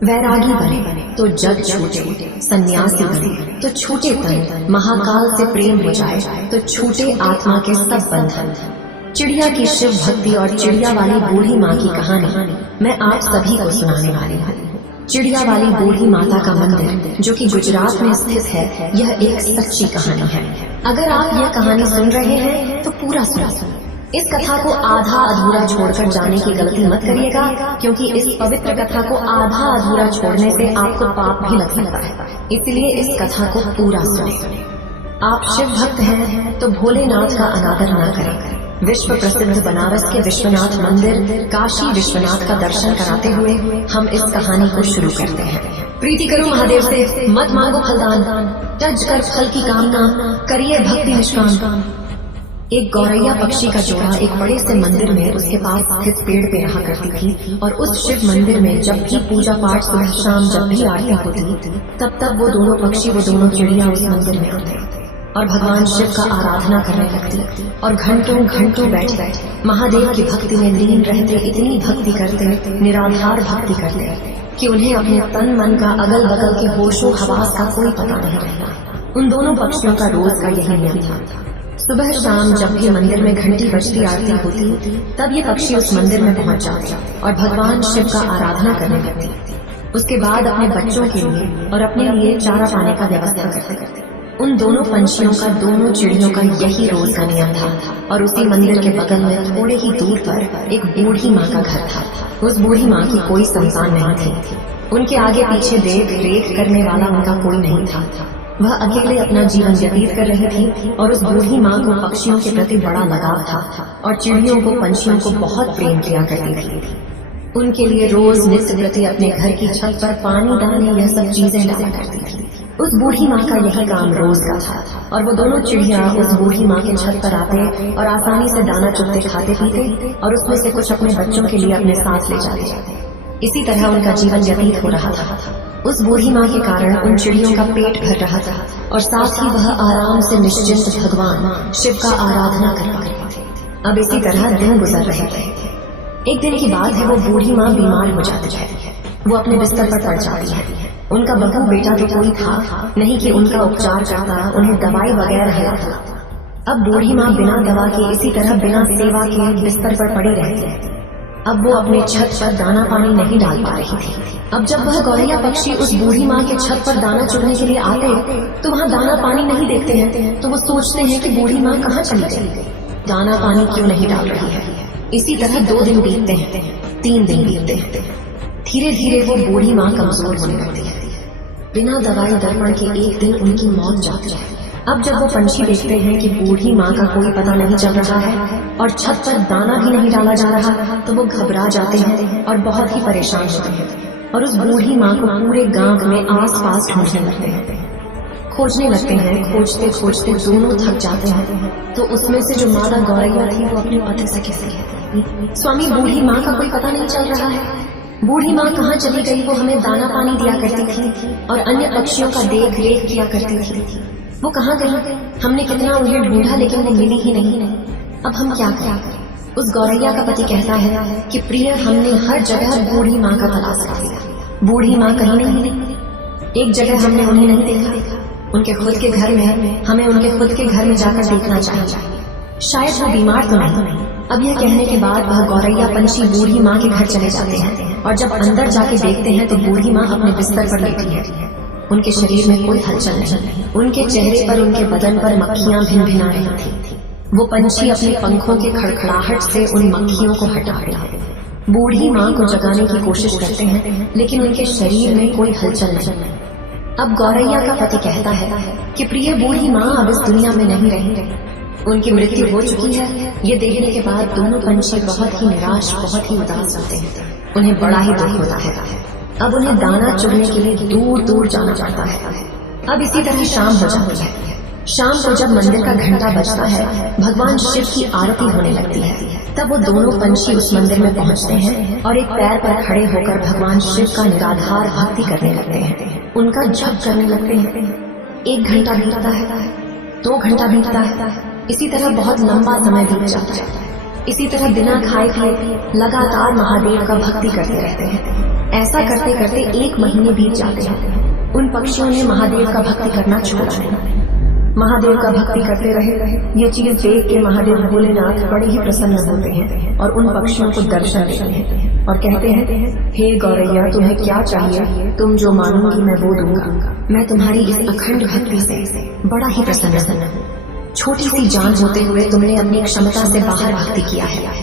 वैरागी बने तो जग छूटे, सन्यासी बने तो छूटे तन, महाकाल से प्रेम हो जाए तो छूटे आत्मा के सब बंधन। चिड़िया की शिव भक्ति और चिड़िया वाली बूढ़ी माँ की कहानी मैं आप सभी को सुनाने वाली हूँ। चिड़िया वाली बूढ़ी माता का मंदिर जो कि गुजरात में स्थित है, यह एक सच्ची कहानी है। अगर आप यह कहानी सुन रहे हैं तो पूरा सुनिए। इस कथा को आधा अधूरा छोड़कर जाने की गलती मत करिएगा, क्योंकि इस पवित्र कथा को आधा अधूरा छोड़ने से आपको पाप भी लग सकता है। इसलिए इस कथा को पूरा सुनिए। आप शिव भक्त हैं तो भोलेनाथ का अनादर न करें। विश्व प्रसिद्ध बनारस के विश्वनाथ मंदिर काशी विश्वनाथ का दर्शन कराते हुए हम इस कहानी को शुरू करते हैं। प्रीति करो महादेव से, मत मांगो फलदान, तज कर फल की कामना, करिए भक्ति निष्काम। एक गौरैया पक्षी का जोड़ा एक बड़े से मंदिर में उसके पास स्थित पेड़ पे रहा करती थी, और उस शिव मंदिर में जब भी पूजा पाठ सुबह शाम जब भी आरती होती तब वो दोनों पक्षी, वो दोनों चिड़िया उस मंदिर में आते और भगवान शिव का आराधना करने लगती और घंटों घंटों बैठे महादेव की भक्ति में लीन रहते, इतनी भक्ति करते, निराधार भक्ति करते कि उन्हें अपने तन मन का अगल बगल के होशो हवास का कोई पता नहीं रहता। उन दोनों पक्षियों का रोज का यही नियम था। सुबह शाम जब भी मंदिर में घंटी बजती आरती होती तब ये पक्षी उस मंदिर में पहुंच जाते और भगवान शिव का आराधना करने लगते। उसके बाद अपने बच्चों के लिए और अपने लिए चारा पाने का व्यवस्था करते। उन दोनों पंछियों का, दोनों चिड़ियों का यही रोज का नियम था। और उसी मंदिर के बगल में थोड़े ही दूर पर एक बूढ़ी माँ का घर था। उस बूढ़ी माँ की कोई संतान नहीं थी। उनके आगे पीछे देख रेख करने वाला उनका कोई नहीं था। वह अकेले अपना जीवन व्यतीत कर रही थी और उस बूढ़ी माँ को पक्षियों के प्रति बड़ा लगाव था और चिड़ियों को, पंछियों को बहुत प्रेम किया करती थी। उनके लिए रोज नित्य प्रति अपने घर की छत पर पानी डालने, यह सब चीजें डाला करती थी। उस बूढ़ी माँ का यही काम रोज का था और वो दोनों चिड़िया उस बूढ़ी माँ के छत पर आते और आसानी से दाना चुगते, खाते पीते और उसमें से कुछ अपने बच्चों के लिए अपने साथ ले जाते। इसी तरह उनका जीवन व्यतीत हो रहा था। उस बूढ़ी माँ के कारण उन चिड़ियों का पेट भर रहा था और साथ ही वह आराम से निश्चिंत भगवान शिव का आराधना कर रहे थे। अब इसी तरह दिन गुजर रहे थे। एक दिन की बात है, वो बूढ़ी माँ बीमार हो जाती है। वो अपने बिस्तर पर पड़ जाती है। उनका बहू बेटा तो कोई था नहीं कि उनका उपचार करता, उन्हें दवाई वगैरह खिलाता। अब बूढ़ी माँ बिना दवा के, इसी तरह बिना सेवा के बिस्तर पर पड़ी रहती है। अब वो अपने छत पर दाना पानी नहीं डाल पा रही थी। अब जब वह गौरैया पक्षी उस बूढ़ी माँ के छत पर दाना चुगने के लिए आते तो वहाँ दाना पानी नहीं देखते हैं, तो वो सोचते हैं कि बूढ़ी माँ कहाँ चली गई, दाना पानी क्यों नहीं डाल रही है। इसी तरह 2 दिन बीतते हैं, 3 दिन बीतते हैं। धीरे धीरे वो बूढ़ी माँ कमजोर होने लगती है। बिना दवाई दर्पण के एक दिन उनकी मौत जाती है। अब जब वो पंछी देखते हैं कि बूढ़ी माँ का कोई पता नहीं चल रहा है और छत पर दाना भी नहीं डाला जा रहा, तो वो घबरा जाते हैं और बहुत ही परेशान होते हैं और उस बूढ़ी माँ को पूरे गांव में आस-पास ढूंढने लगते हैं। खोजने लगते हैं, खोजते खोजते दोनों थक जाते हैं। तो उसमें से जो मादा गौरैया थी वो अपने पति से कहती है, स्वामी बूढ़ी माँ का कोई पता नहीं चल रहा है। बूढ़ी माँ कहाँ चली गई? वो हमें दाना पानी दिया करती थी और अन्य पक्षियों का देख रेख किया करती थी। वो कहाँ गई? हमने कितना उन्हें ढूंढा लेकिन वो मिली ही नहीं। अब हम क्या करें? उस गौरैया का पति कहता है कि प्रिय, हमने हर जगह बूढ़ी माँ का तलाश कर लिया, बूढ़ी माँ कहीं नहीं मिली। एक जगह हमने उन्हें नहीं देखा, उनके खुद के घर में। हमें उनके खुद के घर में जाकर देखना चाहिए, शायद वो बीमार तो नहीं। अब यह कहने के बाद वह गौरैया पंछी बूढ़ी माँ के घर चले जाते हैं और जब अंदर जाके देखते हैं तो बूढ़ी माँ अपने बिस्तर पर लेटी है। उनके शरीर में कोई हलचल नहीं, उनके चेहरे पर, उनके बदन पर मक्खियां भिनभिना रही थी। वो पंछी अपने पंखों के खड़खड़ाहट से उन मक्खियों को हटा रहे हैं। बूढ़ी माँ को जगाने की कोशिश करते हैं लेकिन उनके शरीर में कोई हलचल नहीं। अब गौरैया का पति कहता है कि प्रिय बूढ़ी माँ अब इस दुनिया में नहीं रही, उनकी मृत्यु हो चुकी है। ये देखने के बाद दोनों पंछी बहुत ही निराश, बहुत ही उदास होते हैं। उन्हें बड़ा ही दुख होता है। अब उन्हें दाना चुगने के लिए दूर दूर जाना पड़ता है। अब इसी तरह शाम हो जाती है। शाम को जब मंदिर का घंटा बजता है, भगवान शिव की आरती होने लगती है। तब वो दोनों पंछी उस मंदिर में पहुंचते हैं और एक पैर पर खड़े होकर भगवान शिव का निराधार भक्ति करने लगते हैं, उनका जप करने लगते हैं। 1 घंटा बीतता है, 2 घंटा बीतता है, इसी तरह बहुत लंबा समय बीत जाता है। इसी तरह बिना खाए पिए लगातार महादेव का भक्ति करते रहते हैं। ऐसा करते करते 1 महीने बीत जाते हैं। उन पक्षियों ने महादेव का भक्ति करना छोड़ा नहीं। महादेव का भक्ति करते रहे। ये चीज देख के महादेव भोलेनाथ बड़े ही प्रसन्न होते हैं और उन पक्षियों को दर्शन देते हैं और कहते हैं, हे गौरैया, तुम्हें क्या चाहिए? तुम जो मांगोगी मैं वो दूंगा। मैं तुम्हारी इस अखंड भक्ति से बड़ा ही प्रसन्न हूँ। छोटी सी जान होते हुए तुमने अपनी क्षमता से बाहर भक्ति किया है,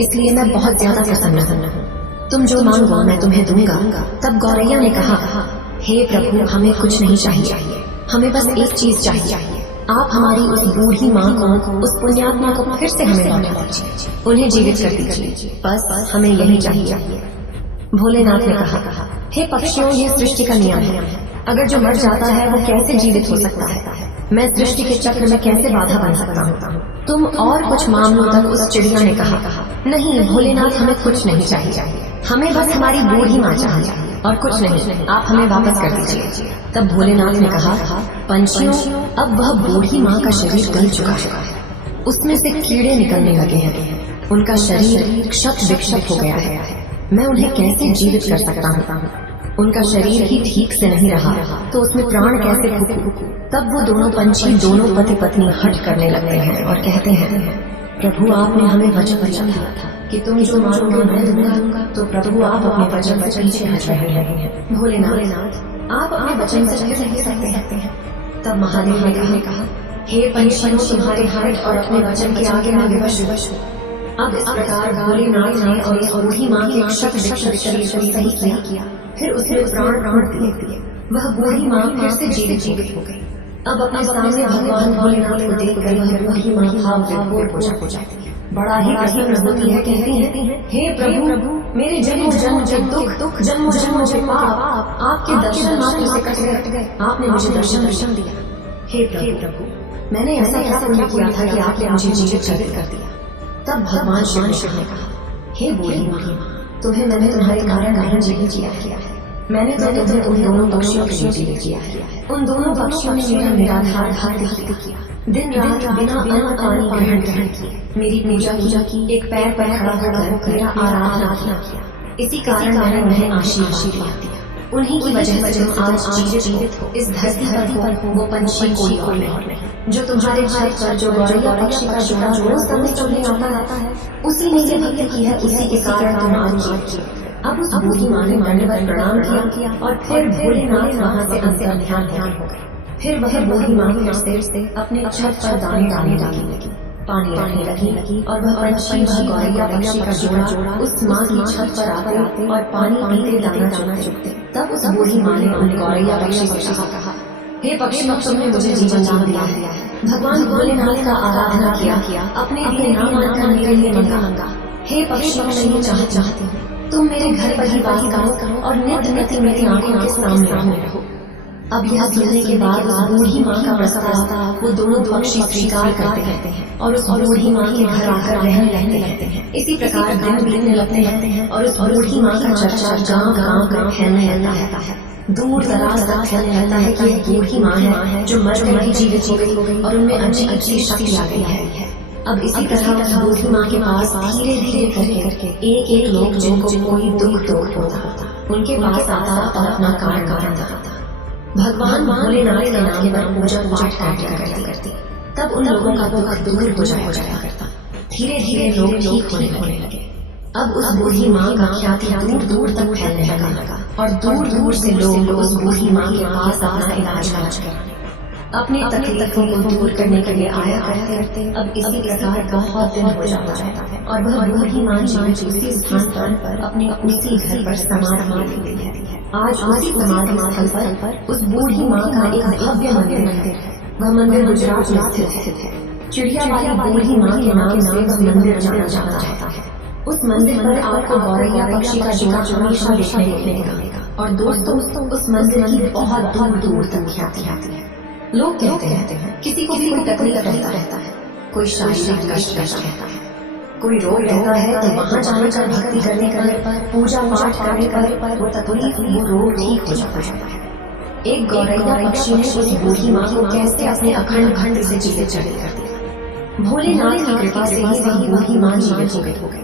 इसलिए मैं बहुत ज्यादा प्रसन्न हूँ। तुम जो मांगो मैं तुम्हें दूंगा। तब गौरैया ने कहा, हे प्रभु, हमें कुछ नहीं चाहिए, हमें बस एक चीज चाहिए। आप हमारी उस बूढ़ी माँ को, उस पुण्यात्मा को फिर से हमें लौटा दीजिए, उन्हें जीवित कर दीजिए, बस हमें यही चाहिए। भोलेनाथ ने कहा, हे पक्षियों, ये सृष्टि का नियम है। अगर जो मर जाता है वो कैसे जीवित हो सकता है? मैं सृष्टि के चक्र में कैसे बाधा बन सकता हूँ? तुम और कुछ मामलों तक उस चिड़िया ने कहा, नहीं भोलेनाथ, हमें कुछ नहीं चाहिए, हमें बस हमारी बूढ़ी माँ चाहिए और कुछ नहीं, आप हमें वापस कर दीजिए। तब भोलेनाथ ने कहा, पंछियों, अब वह बूढ़ी माँ का शरीर गल चुका है, उसमें से कीड़े निकलने लगे हैं, उनका शरीर क्षत विक्षत हो गया है। मैं उन्हें कैसे जीवित कर सकता हूँ? उनका शरीर ही ठीक से नहीं रहा तो उसमें प्राण कैसे फूंकूं? तब वो दोनों पंछी, दोनों पति पत्नी हट करने लगते हैं और कहते हैं, प्रभु, आपने हमें वचन दिया था कि तुम जो मांगोगे मैं दूंगा, तो प्रभु आप अपने वचन पीछे हट रहे हैं। भोलेनाथ, आप अपने वचन से नहीं सकते हैं। तब महादेव ने कहा, हे पंछियों, तुम्हारे हट और अपने वचन के आगे मैं विवश हूँ। अब इस प्रकार भोलेनाथ ने और इस बूढ़ी माँ के क्षत विक्षत शरीर को सही किया, फिर उसने प्राण दिए। वह बूढ़ी माँ फिर से जीवित हो गई। अब अपने सामने भगवान भोलेनाथ को देखकर वह बूढ़ी माँ भाव हो जाती है, बड़ा ही प्रसन्न होती है। कहती है, हे प्रभु, मेरे जन्म दुख जन्म पाप आपके दर्शन मात्र से कट गए। आपने मुझे दर्शन दिया। हे प्रभु, मैंने ऐसा क्या पुण्य किया था कि आपने मुझे जीवित कर दिया? तब भगवान शिव ने कहा, हे बूढ़ी माँ, तुम्हें मैंने तुम्हारे कारण जीवित किया है। मैंने तो तुम्हें उन दोनों पक्षियों के लिए जीवित किया है। उन दोनों पक्षियों ने मेरा निराधार भक्ति किया, दिन रात बिना अन्न पानी ग्रहण किए, मेरी पूजा की, एक पैर पर खड़ा होकर मेरा आराधना किया। इसी कारण मैंने उन्हें आशीर्वाद दिया। उन्हीं की वजह से तुम आज जीवित हो, इस धरती पर हो। वो पंछी कोई और नहीं, जो तुम्हारे छत पर जो गौरैया पक्षी का जोड़ा रोज तुम्हें चुनने आता है, उसी ने ये भक्ति की है, उसी के कारण तुम आज जीवित हो। अब उस बूढ़ी माँ ने दंडवत प्रणाम किया और फिर भोलेनाथ वहाँ से अंतर ध्यान हो गए। फिर वह बूढ़ी माँ फिर से अपने छत पर दाने डालने लगी, पानी रखने लगी और वह पंछी, वह गौरैया पक्षी का जोड़ा उस माँ की छत पर आते और पानी पीते दाना चुगते। तब उस बूढ़ी माँ ने उन गौरैया पक्षी से कहा, हे पक्षी, तुमने मुझे जीवन दान दिया है। भगवान भोलेनाथ का आराधना किया, अपने लिए नाम मानकर मेरे लिए मांगा। हे पक्षी, मैं ये चाहती हूँ, तुम मेरे घर पर ही वास करो और नित्य मेरी आंखों के सामने रहो। अब यह सुनने के बाद बूढ़ी माँ का प्रस्ताव वो दोनों पक्षी स्वीकार करते हैं और उस बूढ़ी माँ के घर आकर रहने लगते हैं। इसी प्रकार दिन बीतने लगते हैं और उस बूढ़ी माँ का चर्चा गाँव फैलने लगता है। दूर दराज तक फैलने लगता है कि एक बूढ़ी माँ है जो मर कर जीवित हो गई और उनमें अजीब सी शक्ति आ गई है। अब इसी तरह बूढ़ी माँ के पास धीरे धीरे करके एक लोग जिनको कोई दुख होता उनके पास आता और अपना कारण बताता। भगवान भोलेनाथ के नाम पर पूजा पाठ करती, तब उन लोगों का दुख दूर हो जाया करता। धीरे धीरे लोग ठीक होने लगे। अब उस बूढ़ी माँ का ख्याति दूर तक फैलने लगा और दूर से लोग उस बूढ़ी माँ के पास अपना इलाज कराने, अपनी तकलीफों को दूर करने के लिए आया करते। अब इसी प्रकार बहुत दिन हो जाता है और वह बूढ़ी माँ जीवित उसी स्थान पर अपने उसी घर पर समाधि लेती है। आज उसी समाधि स्थल पर उस बूढ़ी माँ का एक भव्य मंदिर है। वह मंदिर गुजरात में स्थित है। चिड़िया वाली बूढ़ी माँ के नाम से वह मंदिर जाना जाता है। उस मंदिर पर आपको गौरैया पक्षी का जोड़ा हमेशा देखने को मिलेगा और दोस्तों उस मंदिर की बहुत दूर तक ख्याति है। लोग कहते हैं किसी को भी कोई तकलीफ रहता है, कोई शारीरिक कष्ट रहता है, कोई रोग रहता है तो वहाँ जाकर भक्ति करने पर, पूजा पाठ करने पर वो तकलीफ, वो रोग ठीक हो जाता है। एक गौरैया पक्षी ने उस बूढ़ी माँ को कैसे अपने अखंड से जीवित कर दिया। भोलेनाथ की कृपा से ही वह बूढ़ी माँ जीवित हो गई।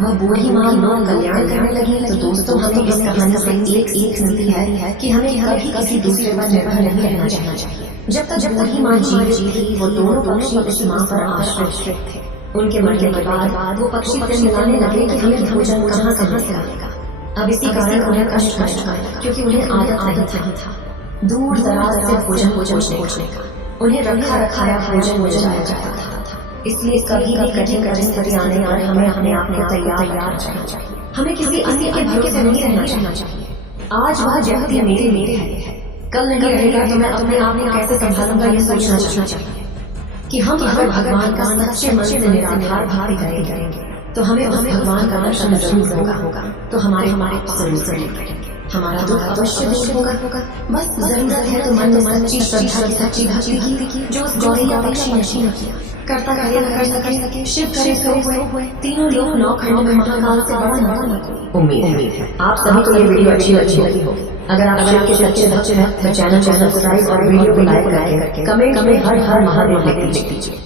वह बूढ़ी माँ लोग कल्याण करने लगी। तो दोस्तों हमें इस कहानी से एक सीख मिलती है कि हमें कभी किसी दूसरे पर निर्भर नहीं रहना चाहिए। जब तक बूढ़ी माँ जीवित थी वो दोनों पक्षी उस माँ पर आश्रित थे। उनके मरने के बाद वो पक्षी फिर मिलाने लगे कि हमें भोजन कहाँ से मिलेगा। अब इसी कारण उन्हें कष्ट आया क्योंकि उन्हें आदत नहीं था दूर दराज से भोजन पहुँचने का। उन्हें रखा रखाया भोजन मिल जाता था। इसलिए कभी भी कठिन परिस्थिति आने पर हमें अपने आप को तैयार रखना चाहिए। हमें किसी अन्य के भरोसे नहीं रहना चाहिए। आज वह व्यक्ति मेरे है, कल नहीं रहेगा तो मैं अपने आप को कैसे संभालूंगा ये सोचना चाहिए कि हम अगर भगवान का सच्चे मन से निराधार भाव करेंगे तो हमें उस भगवान का दर्शन जरूर होगा। तो हमारे जरूर हमारा दुख अवश्य दूर होगा। बस जरूरत है तो मन सच्ची श्रद्धा की सच्ची भक्ति की जो उस गौरैया पक्षी ने किया। करता करे न कर सके शिव करे सोए हुए तीनों लोग 9 खंड में महाकाल से बड़ा न कोई। उम्मीद है आप सभी को ये वीडियो अच्छी लगी होगी। अगर आप शिव के सच्चे भक्त हैं तो चैनल सब्सक्राइब और वीडियो को लाइक करके कमेंट में हर महादेव लिख दीजिए।